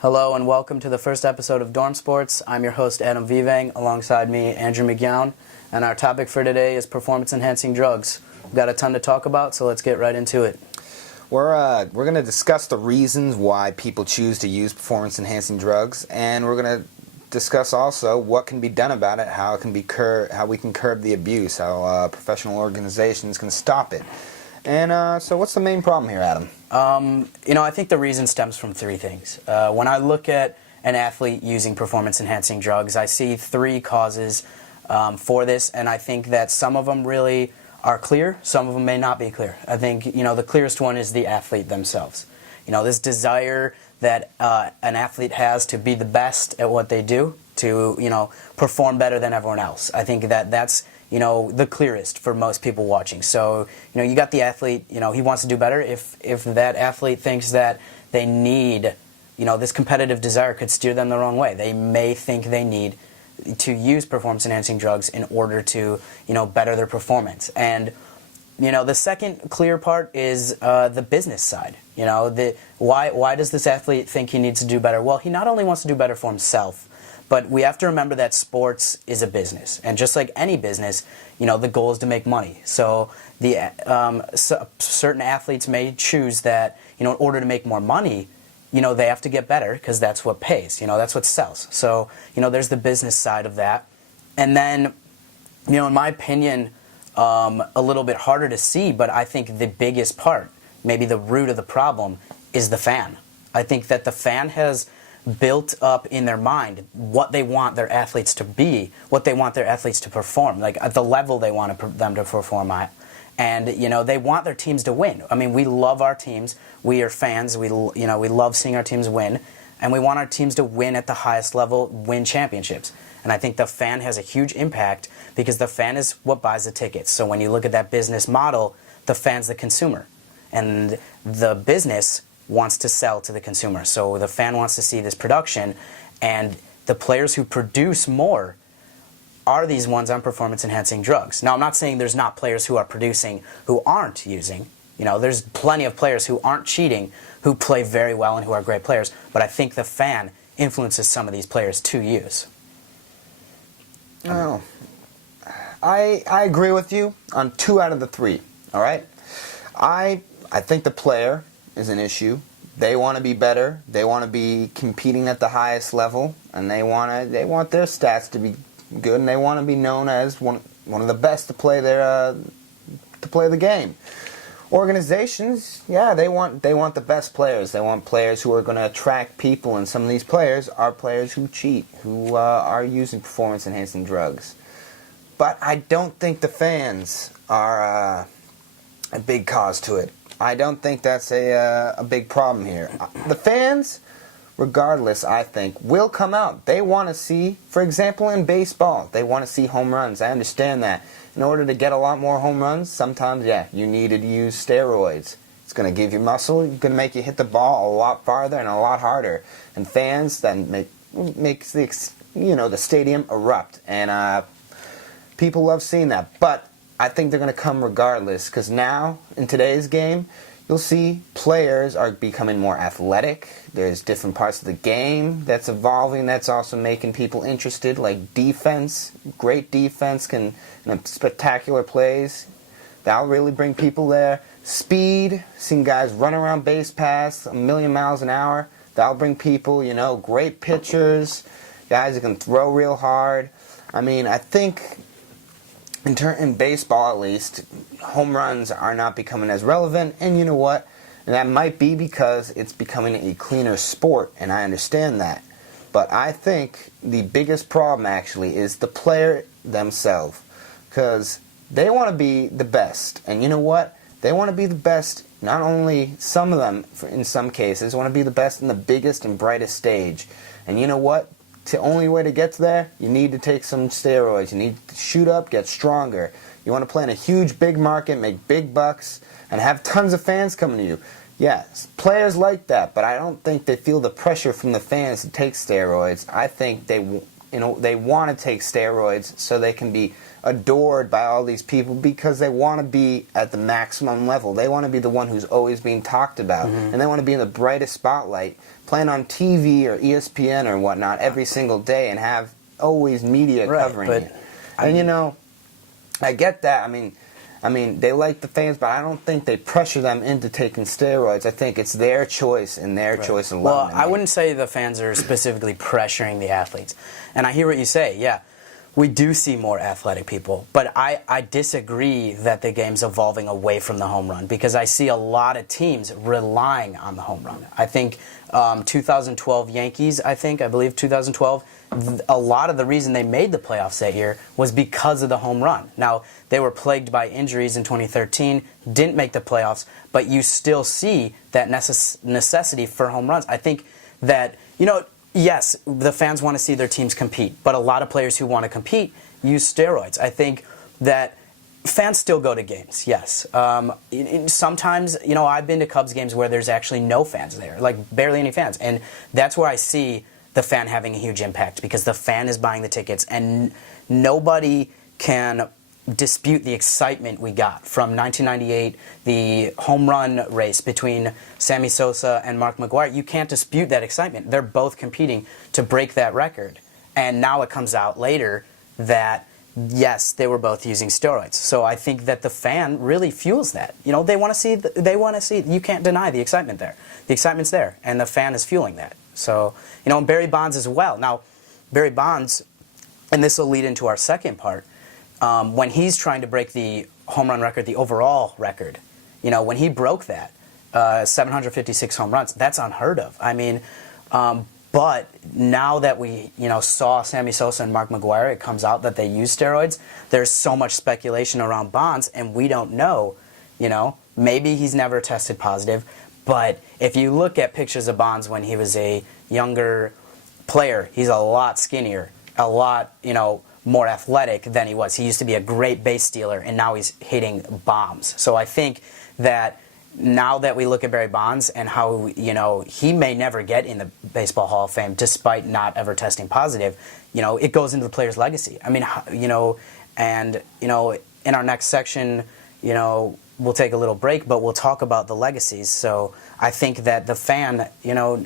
Hello and welcome to the first episode of DormSports. I'm your host Adam Vivang, alongside me Andrew McGowan, and our topic for today is performance-enhancing drugs. We've got a ton to talk about, so let's get right into it. We're going to discuss the reasons why people choose to use performance-enhancing drugs, and we're going to discuss also what can be done about it, how we can curb the abuse, how professional organizations can stop it. And so what's the main problem here, Adam? I think the reason stems from three things. When I look at an athlete using performance-enhancing drugs, I see three causes for this, and I think that some of them really are clear, some of them may not be clear. I think, the clearest one is the athlete themselves. This desire that an athlete has to be the best at what they do, to, perform better than everyone else. I think that that's the clearest for most people watching. So, you got the athlete, he wants to do better. If that athlete thinks that they need, this competitive desire could steer them the wrong way. They may think they need to use performance-enhancing drugs in order to, better their performance. And, the second clear part is the business side. Why does this athlete think he needs to do better? Well, he not only wants to do better for himself, but we have to remember that sports is a business, and just like any business, the goal is to make money. So certain athletes may choose that, in order to make more money, they have to get better because that's what pays. That's what sells. So there's the business side of that, and then, in my opinion, a little bit harder to see, but I think the biggest part, maybe the root of the problem, is the fan. I think that the fan has built up in their mind what they want their athletes to be, what they want their athletes to perform, like at the level they want them to perform at. And, they want their teams to win. I mean, we love our teams. We are fans. We love seeing our teams win. And we want our teams to win at the highest level, win championships. And I think the fan has a huge impact because the fan is what buys the tickets. So when you look at that business model, the fan's the consumer. And the business wants to sell to the consumer. So the fan wants to see this production, and the players who produce more are these ones on performance-enhancing drugs. Now, I'm not saying there's not players who are producing who aren't using. There's plenty of players who aren't cheating, who play very well and who are great players, but I think the fan influences some of these players to use. Oh, I agree with you on 2 out of the 3, all right? I think the player is an issue. They want to be better. They want to be competing at the highest level, and they want their stats to be good, and they want to be known as one of the best to play the game. Organizations, yeah, they want the best players. They want players who are going to attract people, and some of these players are players who cheat, who are using performance-enhancing drugs. But I don't think the fans are a big cause to it. I don't think that's a big problem here. The fans, regardless, I think, will come out. They want to see, for example, in baseball, they want to see home runs. I understand that. In order to get a lot more home runs, sometimes, yeah, you need to use steroids. It's going to give you muscle. It's going to make you hit the ball a lot farther and a lot harder. And fans, then makes the stadium erupt. And people love seeing that. But I think they're going to come regardless, because now, in today's game, you'll see players are becoming more athletic. There's different parts of the game that's evolving that's also making people interested, like defense. Great defense and spectacular plays. That'll really bring people there. Speed, seeing guys run around base paths 1,000,000 miles an hour. That'll bring people, great pitchers, guys who can throw real hard. I mean, I think in baseball, at least, home runs are not becoming as relevant, and you know what? And that might be because it's becoming a cleaner sport, and I understand that. But I think the biggest problem, actually, is the player themselves, because they want to be the best. And you know what? They want to be the best, not only some of them, in some cases, want to be the best in the biggest and brightest stage. And you know what? The only way to get to there, you need to take some steroids. You need to shoot up, get stronger. You want to play in a huge, big market, make big bucks, and have tons of fans coming to you. Yes, players like that, but I don't think they feel the pressure from the fans to take steroids. I think they want to take steroids so they can be adored by all these people because they want to be at the maximum level. They want to be the one who's always being talked about, and they want to be in the brightest spotlight, playing on TV or ESPN or whatnot every single day, and have always media covering it. And you know, I get that. I mean, they like the fans, but I don't think they pressure them into taking steroids. I think it's their choice and their choice alone. Well, I wouldn't say the fans are specifically pressuring the athletes. And I hear what you say, yeah. We do see more athletic people, but I disagree that the game's evolving away from the home run, because I see a lot of teams relying on the home run. I think 2012 Yankees, I believe 2012, a lot of the reason they made the playoffs that year was because of the home run. Now, they were plagued by injuries in 2013, didn't make the playoffs, but you still see that necessity for home runs. I think that, you know, yes, the fans want to see their teams compete, but a lot of players who want to compete use steroids. I think that fans still go to games, yes. Sometimes, you know, I've been to Cubs games where there's actually no fans there, like barely any fans, and that's where I see the fan having a huge impact, because the fan is buying the tickets, and nobody can dispute the excitement we got from 1998, the home run race between Sammy Sosa and Mark McGwire. You can't dispute that excitement. They're both competing to break that record. And now it comes out later that, yes, they were both using steroids. So I think that the fan really fuels that. You know, they want to see, you can't deny the excitement there. The excitement's there, and the fan is fueling that. So, you know, and Barry Bonds as well. Now, Barry Bonds, and this will lead into our second part, when he's trying to break the home run record, the overall record, you know, when he broke that, 756 home runs, that's unheard of. I mean, but now that we, you know, saw Sammy Sosa and Mark McGwire, it comes out that they use steroids. There's so much speculation around Bonds, and we don't know, you know, maybe he's never tested positive. But if you look at pictures of Bonds when he was a younger player, he's a lot skinnier, a lot, you know, more athletic than he was. He used to be a great base stealer, and now he's hitting bombs. So I think that now that we look at Barry Bonds and how, you know, he may never get in the Baseball Hall of Fame despite not ever testing positive, you know, it goes into the player's legacy. I mean, you know, and, you know, in our next section, you know, we'll take a little break, but we'll talk about the legacies. So I think that the fan, you know,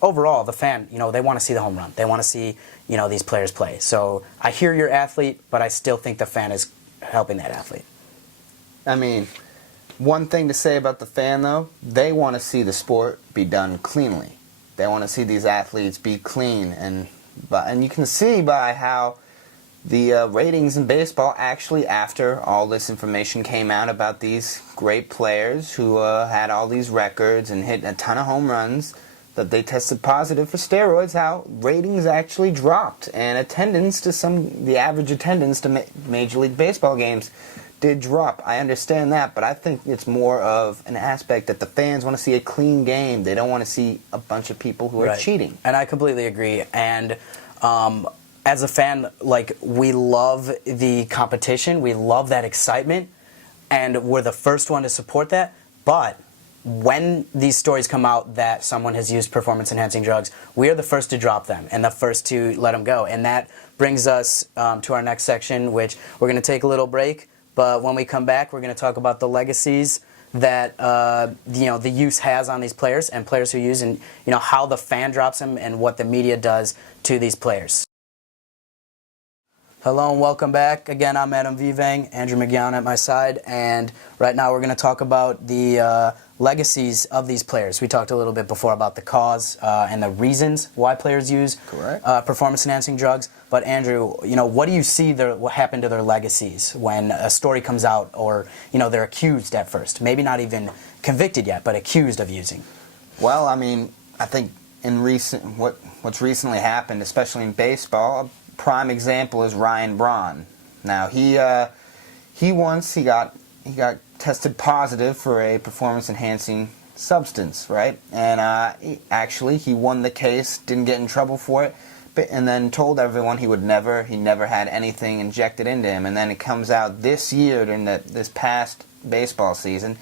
overall, the fan, you know, they want to see the home run. They want to see, you know, these players play. So I hear your athlete, but I still think the fan is helping that athlete. I mean, one thing to say about the fan, though, they want to see the sport be done cleanly. They want to see these athletes be clean, and you can see by how the ratings in baseball, actually, after all this information came out about these great players who had all these records and hit a ton of home runs, that they tested positive for steroids, how ratings actually dropped, and attendance to the average attendance to Major League Baseball games did drop. I understand that, but I think it's more of an aspect that the fans want to see a clean game. They don't want to see a bunch of people who are cheating. And I completely agree. And as a fan, like, we love the competition, we love that excitement, and we're the first one to support that. But when these stories come out that someone has used performance-enhancing drugs, we are the first to drop them and the first to let them go. And that brings us to our next section, which we're going to take a little break. But when we come back, we're going to talk about the legacies that you know, the use has on these players and players who use, and, you know, how the fan drops them and what the media does to these players. Hello and welcome back. Again, I'm Adam Vivang, Andrew McGowan at my side, and right now we're going to talk about the legacies of these players. We talked a little bit before about the cause and the reasons why players use performance-enhancing drugs. But Andrew, you know, what do you see what happened to their legacies when a story comes out, or, you know, they're accused at first, maybe not even convicted yet, but accused of using? Well, I mean, I think in what's recently happened, especially in baseball, prime example is Ryan Braun. Now he got tested positive for a performance-enhancing substance, right? And he won the case, didn't get in trouble for it, and then told everyone he never had anything injected into him. And then it comes out this year, during this past baseball season,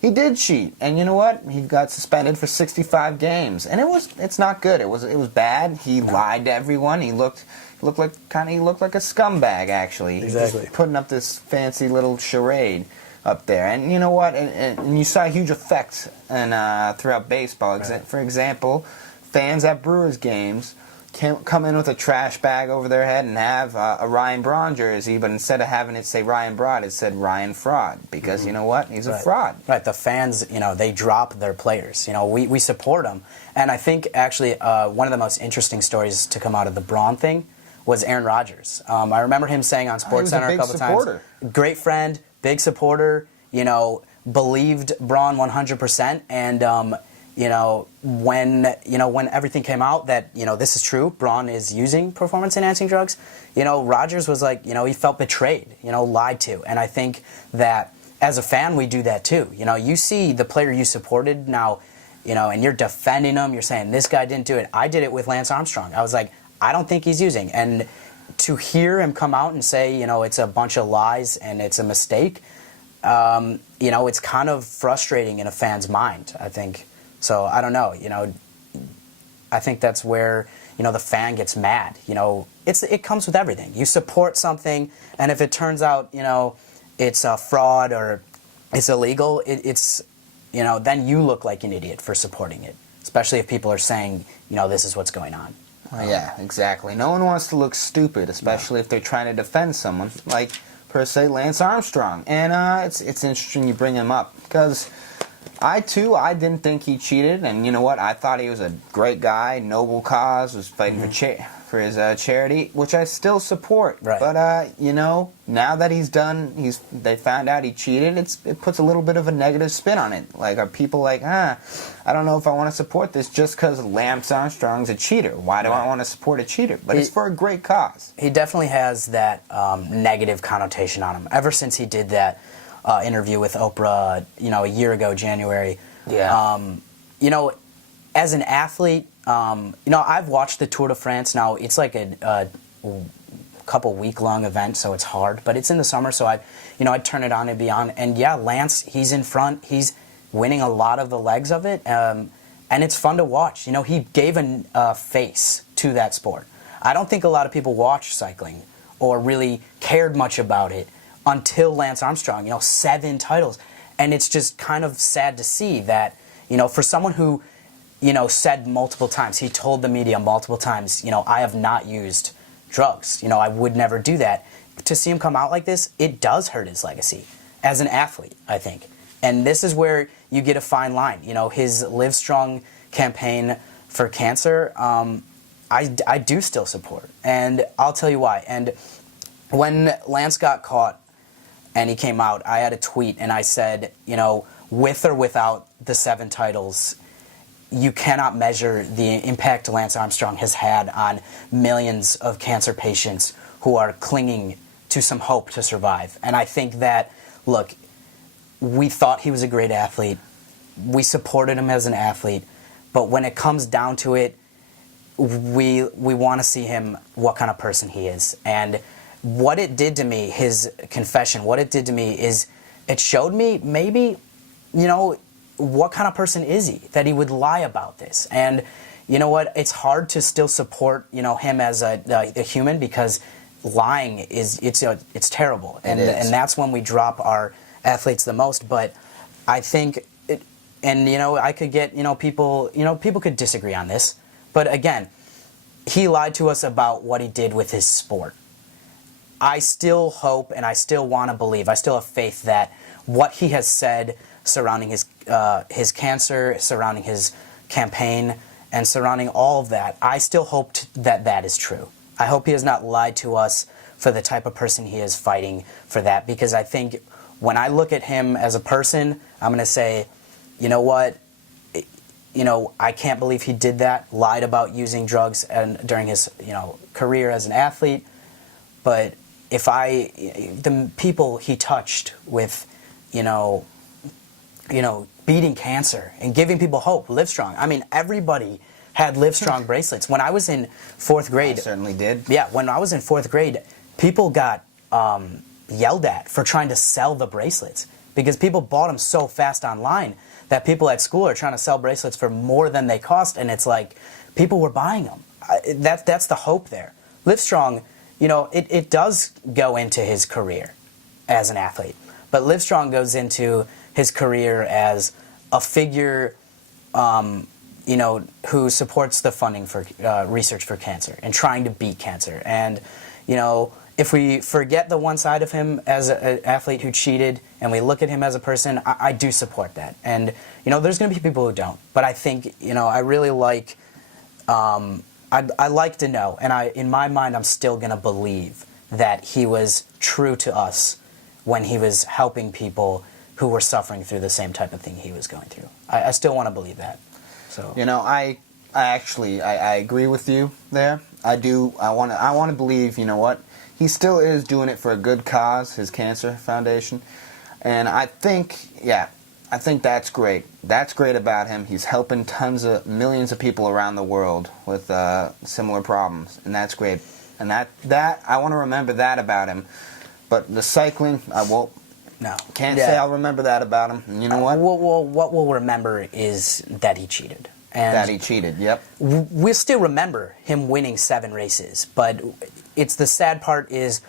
he did cheat, and you know what? He got suspended for 65 games, and it's not good. It was bad. He lied to everyone. He looked looked like a scumbag actually. Exactly. Just putting up this fancy little charade up there, and you know what? And you saw a huge effect throughout baseball. Right. For example, fans at Brewers games come in with a trash bag over their head and have a Ryan Braun jersey, but instead of having it say Ryan Broad, it said Ryan Fraud, because you know what? He's a fraud. Right, the fans, they drop their players. We support them. And I think, actually, one of the most interesting stories to come out of the Braun thing was Aaron Rodgers. I remember him saying on SportsCenter a couple times, great friend, big supporter, believed Braun 100%, and when everything came out that this is true, Braun is using performance-enhancing drugs, Rodgers was like, he felt betrayed, lied to, and I think that as a fan we do that too. You see the player you supported now, and you're defending him, you're saying this guy didn't do it. I did it with Lance Armstrong. I was like, I don't think he's using, and to hear him come out and say, it's a bunch of lies and it's a mistake, it's kind of frustrating in a fan's mind, I think. So I don't know, I think that's where, the fan gets mad. It comes with everything. You support something, and if it turns out, it's a fraud or it's illegal, it's then you look like an idiot for supporting it, especially if people are saying, this is what's going on. Yeah, exactly. No one wants to look stupid, especially if they're trying to defend someone, like, per se, Lance Armstrong. And it's interesting you bring him up, because I didn't think he cheated, and you know what? I thought he was a great guy, noble cause, was fighting for his charity, which I still support. Right. But now that he's done, they found out he cheated. It puts a little bit of a negative spin on it. Like, are people like, I don't know if I want to support this just because Lance Armstrong's a cheater. Why do I want to support a cheater? But it's for a great cause. He definitely has that negative connotation on him. Ever since he did that interview with Oprah, a year ago, January. Yeah. As an athlete, I've watched the Tour de France. Now, it's like a couple week-long event, so it's hard. But it's in the summer, so I'd turn it on and be on. And yeah, Lance, he's in front. He's winning a lot of the legs of it. And it's fun to watch. He gave a face to that sport. I don't think a lot of people watch cycling or really cared much about it until Lance Armstrong, 7 titles. And it's just kind of sad to see that, for someone who, said multiple times, he told the media multiple times, I have not used drugs. I would never do that. To see him come out like this, it does hurt his legacy as an athlete, I think. And this is where you get a fine line. His Live Strong campaign for cancer, I do still support. And I'll tell you why. And when Lance got caught, and he came out, I had a tweet, and I said, with or without the 7 titles, you cannot measure the impact Lance Armstrong has had on millions of cancer patients who are clinging to some hope to survive. And I think that, look, we thought he was a great athlete. We supported him as an athlete. But when it comes down to it, we want to see him, what kind of person he is. And what it did to me, his confession, what it did to me is it showed me maybe, what kind of person is he, that he would lie about this. And you know what, it's hard to still support, him as a human, because lying it's terrible. And that's when we drop our athletes the most. But I think, I could get, people could disagree on this. But again, he lied to us about what he did with his sport. I still hope and I still want to believe, I still have faith that what he has said surrounding his cancer, surrounding his campaign, and surrounding all of that, I still hope that is true. I hope he has not lied to us for the type of person he is fighting for that, because I think when I look at him as a person, I'm going to say, you know what, I can't believe he did that, lied about using drugs during his career as an athlete, but the people he touched with, beating cancer and giving people hope, Livestrong. I mean, everybody had Livestrong bracelets. When I was in 4th grade, I certainly did. Yeah, when I was in 4th grade, people got yelled at for trying to sell the bracelets because people bought them so fast online that people at school are trying to sell bracelets for more than they cost, and it's like people were buying them. That's the hope there. Livestrong, it does go into his career as an athlete, but Livestrong goes into his career as a figure, who supports the funding for research for cancer and trying to beat cancer. And, if we forget the one side of him as an athlete who cheated and we look at him as a person, I do support that. And, there's going to be people who don't. But I think, I really like, I like to know, and in my mind, I'm still going to believe that he was true to us when he was helping people who were suffering through the same type of thing he was going through. I still want to believe that. So I actually agree with you there. I do. I want to believe. You know what? He still is doing it for a good cause, his cancer foundation, and I think that's great. That's great about him. He's helping millions of people around the world with similar problems, and that's great. And that I want to remember that about him. But the cycling, I won't. No. Can't say I'll remember that about him. And you know what? What we'll remember is that he cheated. And that he cheated, yep. We'll still remember him winning 7 races, but it's the sad part is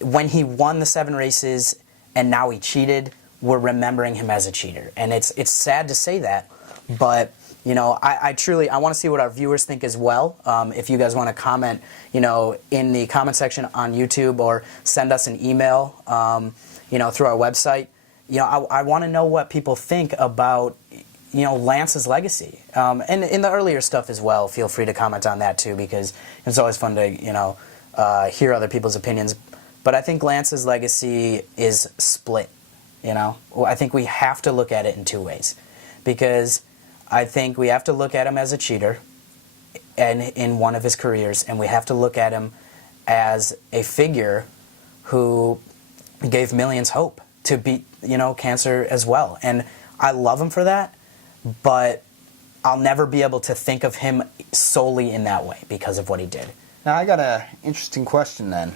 when he won the 7 races and now he cheated, we're remembering him as a cheater. And it's sad to say that, but I truly want to see what our viewers think as well. If you guys want to comment, in the comment section on YouTube or send us an email, through our website, I want to know what people think about, Lance's legacy. And in the earlier stuff as well, feel free to comment on that too, because it's always fun to, hear other people's opinions. But I think Lance's legacy is split, I think we have to look at it in 2 ways, because I think we have to look at him as a cheater and in one of his careers, and we have to look at him as a figure who gave millions hope to beat, cancer as well. And I love him for that, but I'll never be able to think of him solely in that way because of what he did. Now, I got an interesting question then.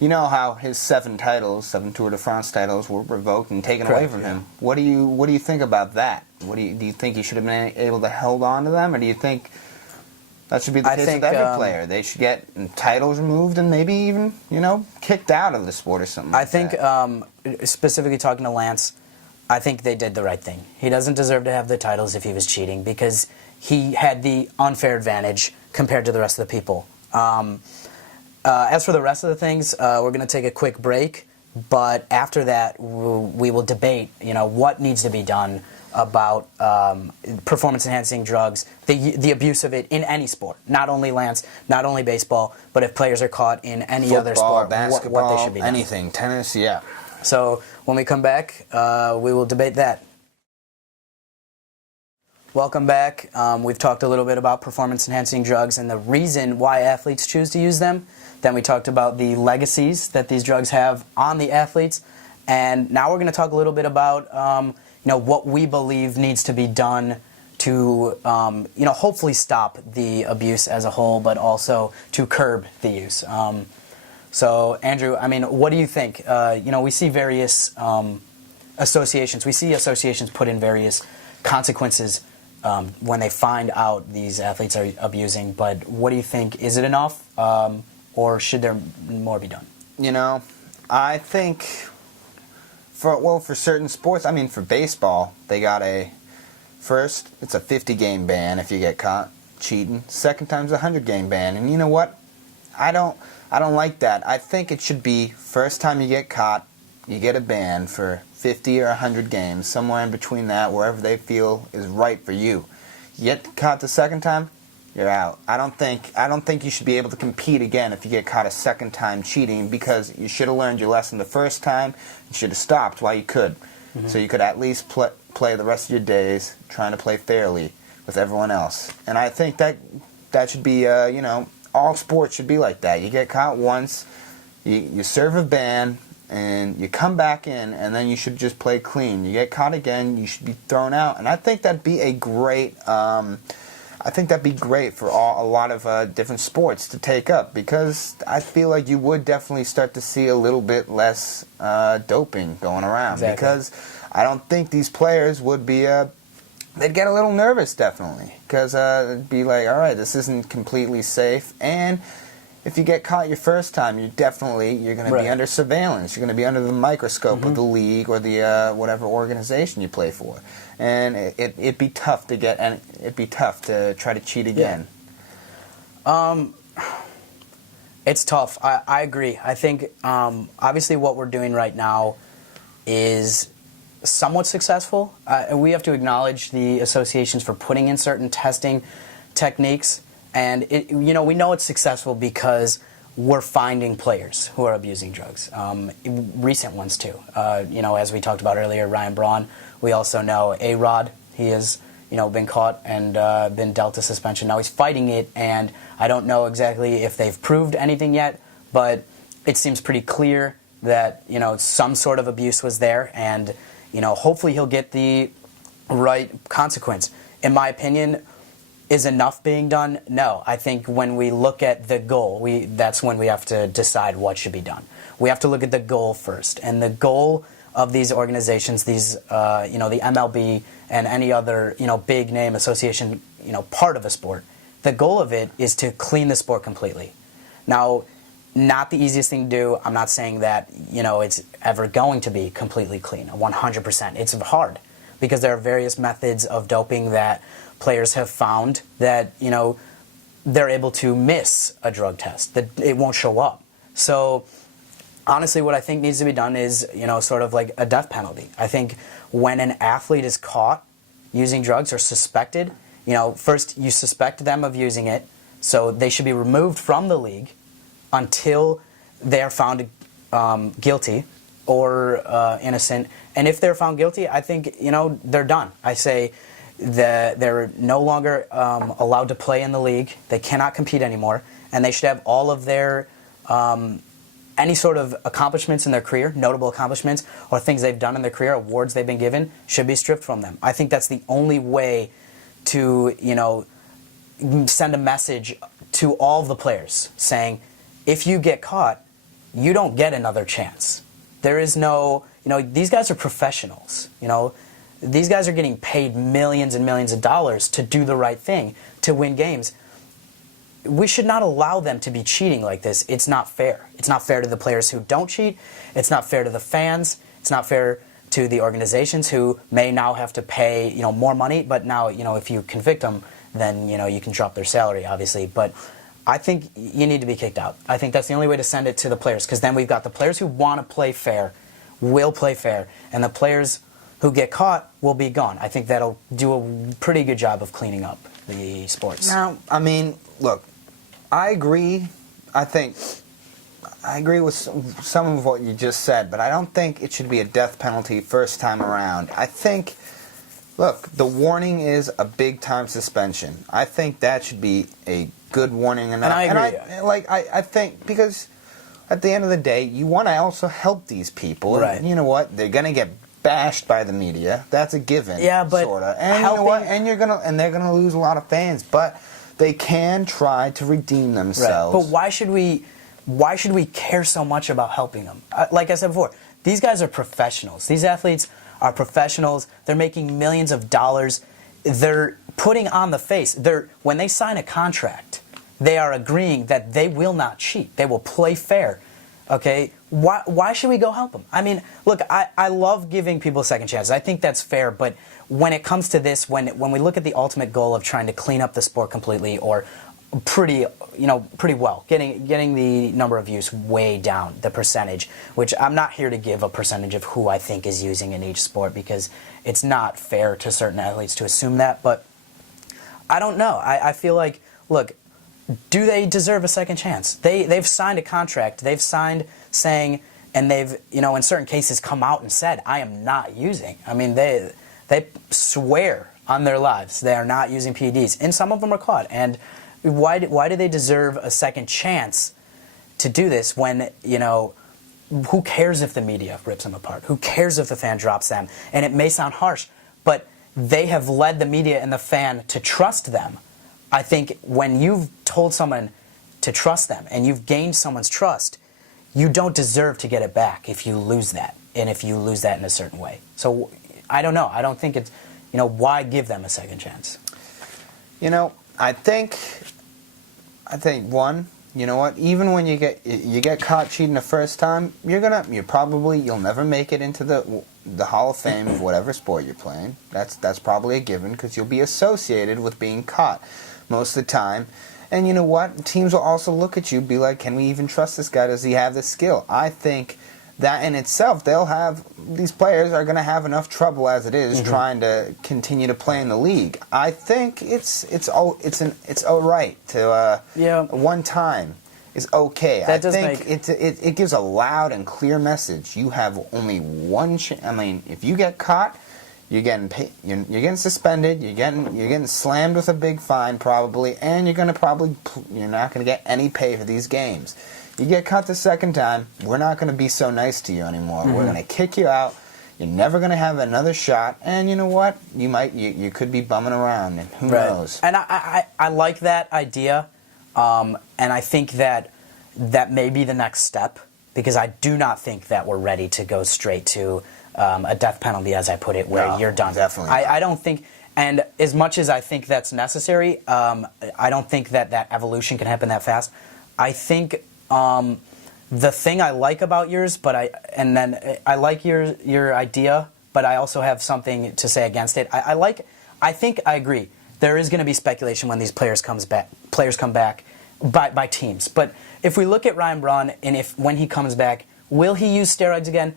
You know how his 7 Tour de France titles were revoked and taken away from him. What do you think about that? Do you think he should have been able to hold on to them, or do you think that should be the case with every player? They should get titles removed and maybe even, kicked out of the sport or something like that. I think, specifically talking to Lance, I think they did the right thing. He doesn't deserve to have the titles if he was cheating, because he had the unfair advantage compared to the rest of the people. As for the rest of the things, we're going to take a quick break, but after that we will debate, what needs to be done about performance-enhancing drugs, the abuse of it in any sport, not only Lance, not only baseball, but if players are caught in any other sport, basketball, what they should be done. Anything, tennis, yeah. So when we come back, we will debate that. Welcome back. We've talked a little bit about performance-enhancing drugs and the reason why athletes choose to use them. Then we talked about the legacies that these drugs have on the athletes. And now we're going to talk a little bit about what we believe needs to be done to hopefully stop the abuse as a whole, but also to curb the use. So, Andrew, what do you think? We see various associations. We see associations put in various consequences when they find out these athletes are abusing. But what do you think? Is it enough, or should there more be done? I think for certain sports, for baseball, they got first, it's a 50-game ban if you get caught cheating. Second time's a 100-game ban. And you know what? I don't like that. I think it should be first time you get caught, you get a ban for 50 or 100 games, somewhere in between that, wherever they feel is right for you. You get caught the second time, you're out. I don't think you should be able to compete again if you get caught a second time cheating, because you should have learned your lesson the first time. You should have stopped while you could. Mm-hmm. So you could at least play the rest of your days trying to play fairly with everyone else. And I think that should be, all sports should be like that. You get caught once, you serve a ban, and you come back in, and then you should just play clean. You get caught again, you should be thrown out. And I think that'd be a great, for a lot of different sports to take up, because I feel like you would definitely start to see a little bit less doping going around. Exactly. Because I don't think these players would be they'd get a little nervous, definitely, because it'd be like, all right, this isn't completely safe, and if you get caught your first time, you're going to be under surveillance. You're going to be under the microscope of the league or the whatever organization you play for, and it'd be tough to get, and it'd be tough to try to cheat again. It's tough. I agree. I think obviously what we're doing right now is somewhat successful. We have to acknowledge the associations for putting in certain testing techniques. And we know it's successful because we're finding players who are abusing drugs. Recent ones too. As we talked about earlier, Ryan Braun. We also know A-Rod. He has been caught and been dealt a suspension. Now he's fighting it, and I don't know exactly if they've proved anything yet, but it seems pretty clear that some sort of abuse was there, and hopefully he'll get the right consequence. In my opinion, is enough being done? No. I think when we look at the goal, that's when we have to decide what should be done. We have to look at the goal first. And the goal of these organizations, the MLB and any other, big name association, part of a sport, the goal of it is to clean the sport completely. Now, not the easiest thing to do. I'm not saying that, it's ever going to be completely clean, 100%. It's hard because there are various methods of doping that players have found that, they're able to miss a drug test, that it won't show up. So honestly, what I think needs to be done is, sort of like a death penalty. I think when an athlete is caught using drugs or suspected, first you suspect them of using it, so they should be removed from the league until they are found guilty or innocent. And if they're found guilty, I think, they're done. I say they're no longer allowed to play in the league. They cannot compete anymore, and they should have all of their any sort of accomplishments in their career, notable accomplishments, or things they've done in their career, awards they've been given, should be stripped from them. I think that's the only way to, send a message to all the players saying, if you get caught, you don't get another chance. There is no, these guys are professionals, These guys are getting paid millions and millions of dollars to do the right thing, to win games. We should not allow them to be cheating like this. It's not fair. It's not fair to the players who don't cheat. It's not fair to the fans. It's not fair to the organizations who may now have to pay, more money. But now, if you convict them, then, you can drop their salary, obviously. But I think you need to be kicked out. I think that's the only way to send it to the players, because then we've got the players who want to play fair, will play fair, and the players who get caught will be gone. I think that'll do a pretty good job of cleaning up the sports. Now, look, I agree. I agree with some of what you just said, but I don't think it should be a death penalty first time around. I think, look, the warning is a big-time suspension. I think that should be a good warning enough. And I agree. I think, because at the end of the day, you want to also help these people. Right. And you know what? They're going to get bashed by the media. That's a given. Yeah, but sorta. And you know what? And they're gonna lose a lot of fans, but they can try to redeem themselves. Right. But why should we care so much about helping them? Like I said before, these guys are professionals. These athletes are professionals. They're making millions of dollars. They're putting on the face. When they sign a contract, they are agreeing that they will not cheat. They will play fair. Okay, why should we go help them? Look, I love giving people second chances. I think that's fair, but when it comes to this, when we look at the ultimate goal of trying to clean up the sport completely, or pretty well, getting the number of use way down, the percentage, which I'm not here to give a percentage of who I think is using in each sport, because it's not fair to certain athletes to assume that, but I don't know. I feel like, look, do they deserve a second chance? They've signed a contract. They've signed saying, and they've, in certain cases come out and said, I am not using. They swear on their lives they are not using PEDs, and some of them are caught. And why do they deserve a second chance to do this when, who cares if the media rips them apart? Who cares if the fan drops them? And it may sound harsh, but they have led the media and the fan to trust them. I think when you've told someone to trust them and you've gained someone's trust, you don't deserve to get it back if you lose that, and if you lose that in a certain way. So I don't know. I don't think why give them a second chance? I think one, you know what? Even when you get caught cheating the first time, you'll never make it into the Hall of Fame of whatever sport you're playing. That's probably a given because you'll be associated with being caught most of the time. And you know what? Teams will also look at you, be like, can we even trust this guy? Does he have the skill? I think that in itself, these players are going to have enough trouble as it is trying to continue to play in the league. I think it's all right to one time is okay. It gives a loud and clear message. You have only one chance. I mean, if you get caught, you're getting suspended. You're getting slammed with a big fine probably, and you're not going to get any pay for these games. You get caught the second time, we're not going to be so nice to you anymore. We're going to kick you out. You're never going to have another shot. And you know what? You could be bumming around, and who knows? And I like that idea, and I think that may be the next step, because I do not think that we're ready to go straight to a death penalty, as I put it, where you're done. Definitely. I don't think, and as much as I think that's necessary, I don't think that evolution can happen that fast. I think the thing I like about yours, I like your idea, but I also have something to say against it. I think I agree. There is going to be speculation when these players come back by teams. But if we look at Ryan Braun, and when he comes back, will he use steroids again?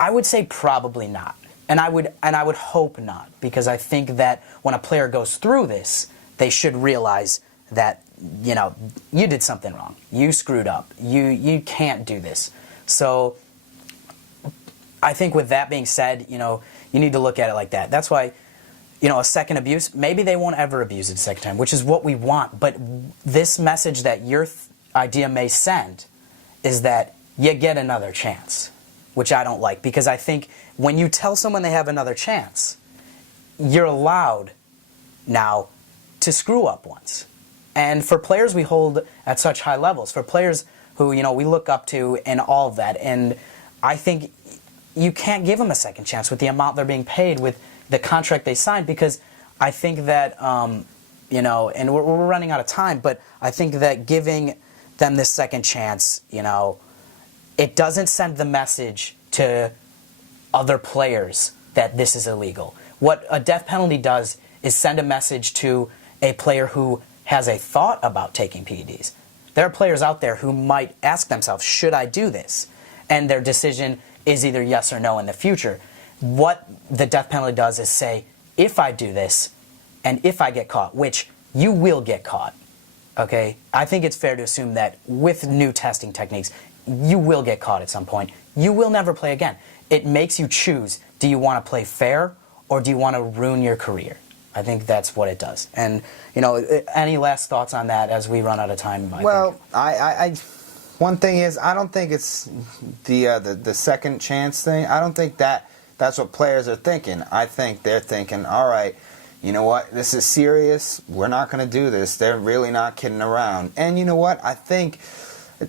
I would say probably not. And I would hope not, because I think that when a player goes through this, they should realize that you did something wrong. You screwed up. You can't do this. So I think with that being said, you need to look at it like that. That's why, a second abuse, maybe they won't ever abuse it a second time, which is what we want. But this message that your idea may send is that you get another chance, which I don't like, because I think when you tell someone they have another chance, you're allowed now to screw up once. And for players we hold at such high levels, for players who we look up to and all of that, and I think you can't give them a second chance with the amount they're being paid, with the contract they signed, because I think that and we're running out of time, but I think that giving them this second chance, it doesn't send the message to other players that this is illegal. What a death penalty does is send a message to a player who has a thought about taking PEDs. There are players out there who might ask themselves, should I do this? And their decision is either yes or no in the future. What the death penalty does is say, if I do this, and if I get caught, which you will get caught, okay? I think it's fair to assume that with new testing techniques, you will get caught at some point. You will never play again. It makes you choose, do you want to play fair, or do you want to ruin your career? I think that's what it does. And, any last thoughts on that as we run out of time? One thing is, I don't think it's the second chance thing. I don't think that's what players are thinking. I think they're thinking, all right, you know what, this is serious. We're not going to do this. They're really not kidding around. And you know what, I think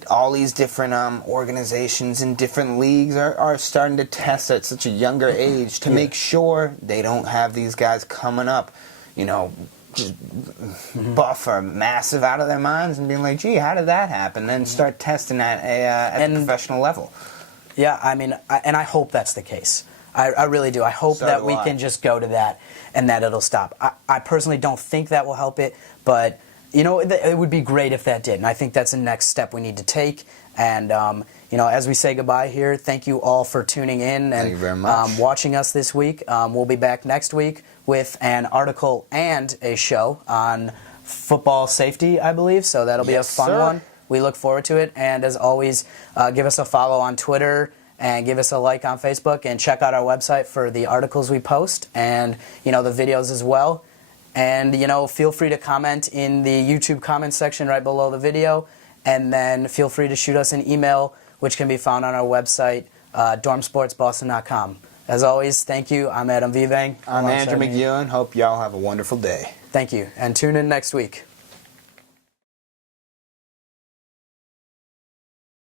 all these different organizations in different leagues are starting to test at such a younger age to make sure they don't have these guys coming up, just buff or massive out of their minds and being like, gee, how did that happen? Then start testing at the professional level. Yeah, and I hope that's the case. I really do. I hope that we can just go to that and that it'll stop. I personally don't think that will help it, but it would be great if that did, and I think that's the next step we need to take. And as we say goodbye here, thank you all for tuning in and watching us this week. We'll be back next week with an article and a show on football safety, I believe. So that'll be a fun one. We look forward to it. And as always, give us a follow on Twitter and give us a like on Facebook, and check out our website for the articles we post and the videos as well. And, feel free to comment in the YouTube comment section right below the video. And then feel free to shoot us an email, which can be found on our website, DormSportsBoston.com. As always, thank you. I'm Adam Vivang. I'm Andrew McEwen. Hope y'all have a wonderful day. Thank you. And tune in next week.